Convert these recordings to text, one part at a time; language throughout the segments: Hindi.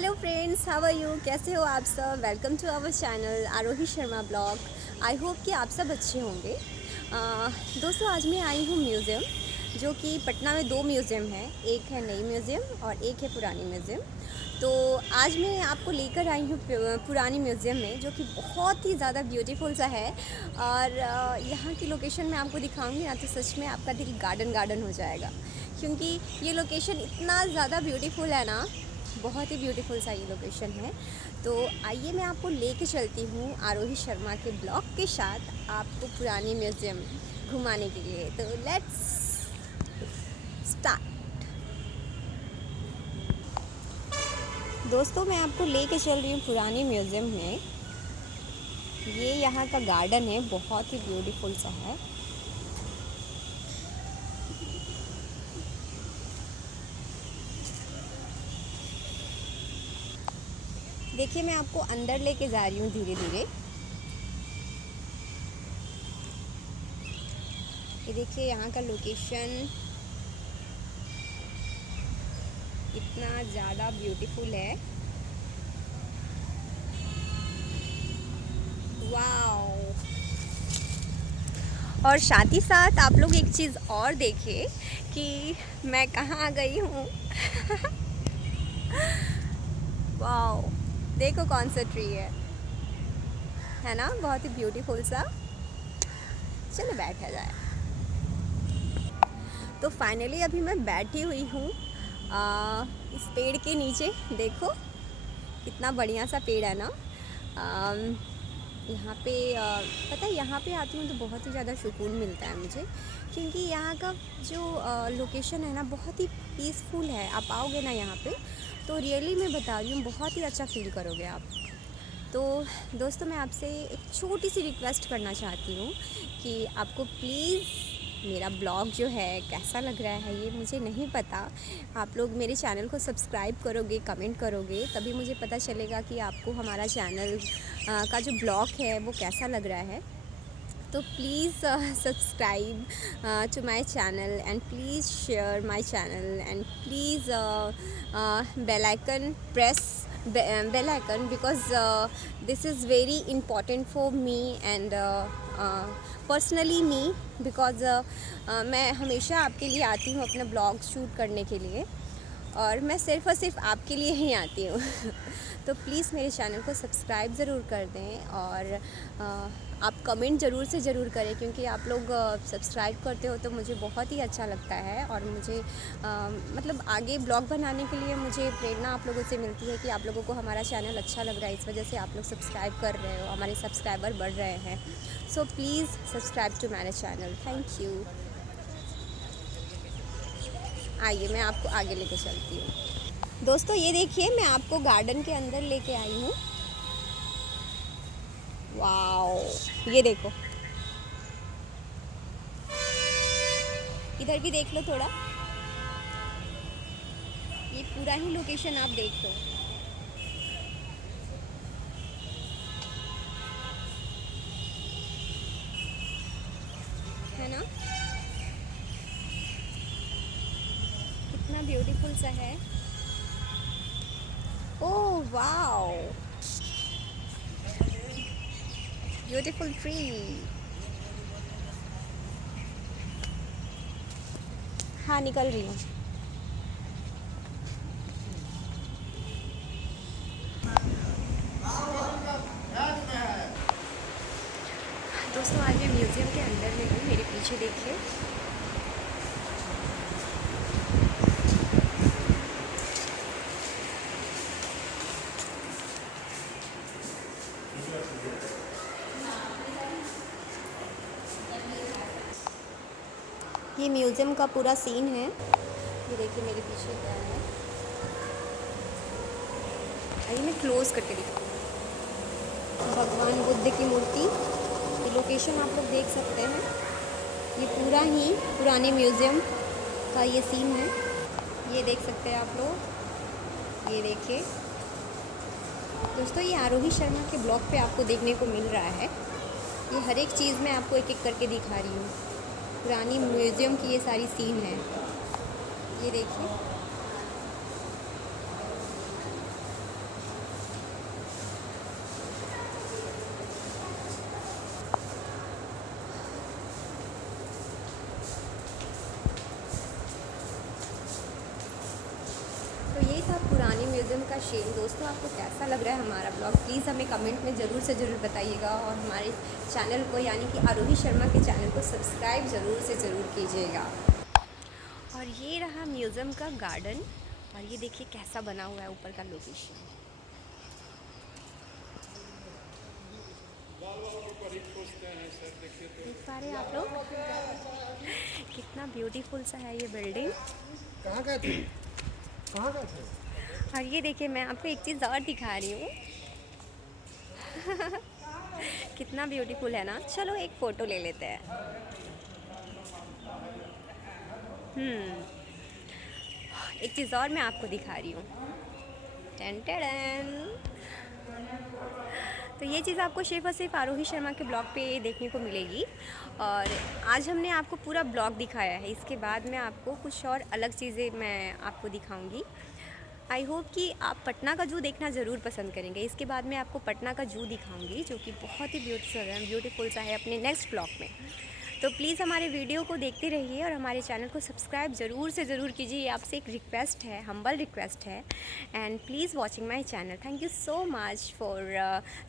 Hello friends, how are you? कैसे हो आप सब? Welcome to our channel Aarohi Sharma blog. I hope कि आप सब अच्छे होंगे। दोस्तों, आज मैं आई हूँ म्यूज़ियम, जो कि पटना में दो म्यूज़ियम है। एक है नई म्यूज़ियम और एक है पुरानी म्यूज़ियम। तो आज मैं आपको लेकर आई हूँ पुरानी म्यूज़ियम में, जो कि बहुत ही ज़्यादा ब्यूटीफुल सा है। और यहाँ की लोकेशन मैं आपको दिखाऊंगी ना, तो सच में आपका दिल गार्डन गार्डन हो जाएगा, क्योंकि ये लोकेशन इतना ज़्यादा ब्यूटीफुल है ना। बहुत ही ब्यूटीफुल सा ये लोकेशन है। तो आइए मैं आपको लेके चलती हूँ आरोही शर्मा के ब्लॉग के साथ आपको पुरानी म्यूज़ियम घुमाने के लिए। तो लेट्स स्टार्ट। दोस्तों, मैं आपको लेके चल रही हूँ पुरानी म्यूज़ियम में। ये यहाँ का गार्डन है, बहुत ही ब्यूटीफुल सा है। देखिए, मैं आपको अंदर लेके जा रही हूँ धीरे धीरे। ये देखिए यहाँ का लोकेशन इतना ज़्यादा ब्यूटीफुल है। वाओ! और साथ ही साथ आप लोग एक चीज़ और देखिए कि मैं कहाँ आ गई हूँ। वाओ! देखो कौन सा ट्री है ना, बहुत ही ब्यूटीफुल सा। चलो बैठा जाए। तो फाइनली अभी मैं बैठी हुई हूँ इस पेड़ के नीचे। देखो कितना बढ़िया सा पेड़ है ना। यहाँ पे पता है, यहाँ पे आती हूँ तो बहुत ही ज़्यादा सुकून मिलता है मुझे, क्योंकि यहाँ का जो लोकेशन है ना, बहुत ही पीसफुल है। आप आओगे ना यहाँ पे तो रियली मैं बता रही हूँ, बहुत ही अच्छा फील करोगे आप। तो दोस्तों, मैं आपसे एक छोटी सी रिक्वेस्ट करना चाहती हूँ कि आपको प्लीज़ मेरा ब्लॉग जो है कैसा लग रहा है ये मुझे नहीं पता। आप लोग मेरे चैनल को सब्सक्राइब करोगे, कमेंट करोगे, तभी मुझे पता चलेगा कि आपको हमारा चैनल का जो ब्लॉग है वो कैसा लग रहा है। तो please subscribe to my channel, and please share my channel, and please bell icon, press bell icon, because this is very important for me and personally me, because मैं हमेशा आपके लिए आती हूँ अपना ब्लॉग शूट करने के लिए, और मैं सिर्फ़ और सिर्फ आपके लिए ही आती हूँ। तो प्लीज़ मेरे चैनल को सब्सक्राइब ज़रूर कर दें, और आप कमेंट ज़रूर से ज़रूर करें, क्योंकि आप लोग सब्सक्राइब करते हो तो मुझे बहुत ही अच्छा लगता है। और मुझे मतलब आगे ब्लॉग बनाने के लिए मुझे प्रेरणा आप लोगों से मिलती है कि आप लोगों को हमारा चैनल अच्छा लग रहा है, इस वजह से आप लोग सब्सक्राइब कर रहे हो, हमारे सब्सक्राइबर बढ़ रहे हैं। So please subscribe to my channel. Thank you. आइए मैं आपको आगे लेके चलती हूँ। दोस्तों, ये देखिए, मैं आपको गार्डन के अंदर लेके आई हूँ। वाओ! ये देखो, इधर भी देख लो थोड़ा। ये पूरा ही लोकेशन आप देख लो। है ना, कितना ब्यूटीफुल सा है। Oh wow, beautiful tree. हाँ, निकल रही हूँ। दोस्तों, आज मैं म्यूज़ियम के अंदर में हूँ। मेरे पीछे देखिए, ये म्यूज़ियम का पूरा सीन है। ये देखिए मेरे पीछे क्या है। आइए मैं क्लोज़ करके दिखाऊँ। भगवान बुद्ध की मूर्ति, ये लोकेशन आप लोग देख सकते हैं। ये पूरा ही पुराने म्यूज़ियम का ये सीन है। ये देख सकते हैं आप लोग। ये देखिए दोस्तों, ये आरोही शर्मा के ब्लॉग पे आपको देखने को मिल रहा है। ये हर एक चीज़ मैं आपको एक एक करके दिखा रही हूँ। पुरानी म्यूज़ियम की ये सारी सीन है। ये देखिए, रानी म्यूज़ियम का शेम। दोस्तों आपको कैसा लग रहा है हमारा ब्लॉग, प्लीज़ हमें कमेंट में ज़रूर से ज़रूर बताइएगा, और हमारे चैनल को यानी कि आरोही शर्मा के चैनल को सब्सक्राइब ज़रूर से ज़रूर कीजिएगा। और ये रहा म्यूज़ियम का गार्डन, और ये देखिए कैसा बना हुआ है ऊपर का लोकेशन। देख पा रहे हैं आप लोग कितना ब्यूटीफुल सा है ये बिल्डिंग। कहाँ गए थे? कहाँ गए थे? और ये देखिए मैं आपको एक चीज़ और दिखा रही हूँ कितना ब्यूटीफुल है ना। चलो एक फ़ोटो ले लेते हैं। एक चीज़ और मैं आपको दिखा रही हूँ। Ten ten. तो ये चीज़ आपको सिर्फ और सिर्फ आरोही शर्मा के ब्लॉग पे देखने को मिलेगी। और आज हमने आपको पूरा ब्लॉग दिखाया है, इसके बाद में आपको कुछ और अलग चीज़ें मैं आपको दिखाऊंगी। आई होप कि आप पटना का जू देखना ज़रूर पसंद करेंगे। इसके बाद मैं आपको पटना का जू दिखाऊंगी जो कि बहुत ही ब्यूटीफुल सा है अपने नेक्स्ट ब्लॉग में। तो प्लीज़ हमारे वीडियो को देखते रहिए और हमारे चैनल को सब्सक्राइब ज़रूर से ज़रूर कीजिए। ये आपसे एक रिक्वेस्ट है, हम्बल रिक्वेस्ट है। And please watching my channel. Thank you so much for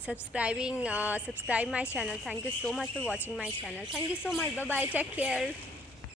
subscribe my channel. Thank you so much for watching my channel. Thank you so much. Bye bye, take care.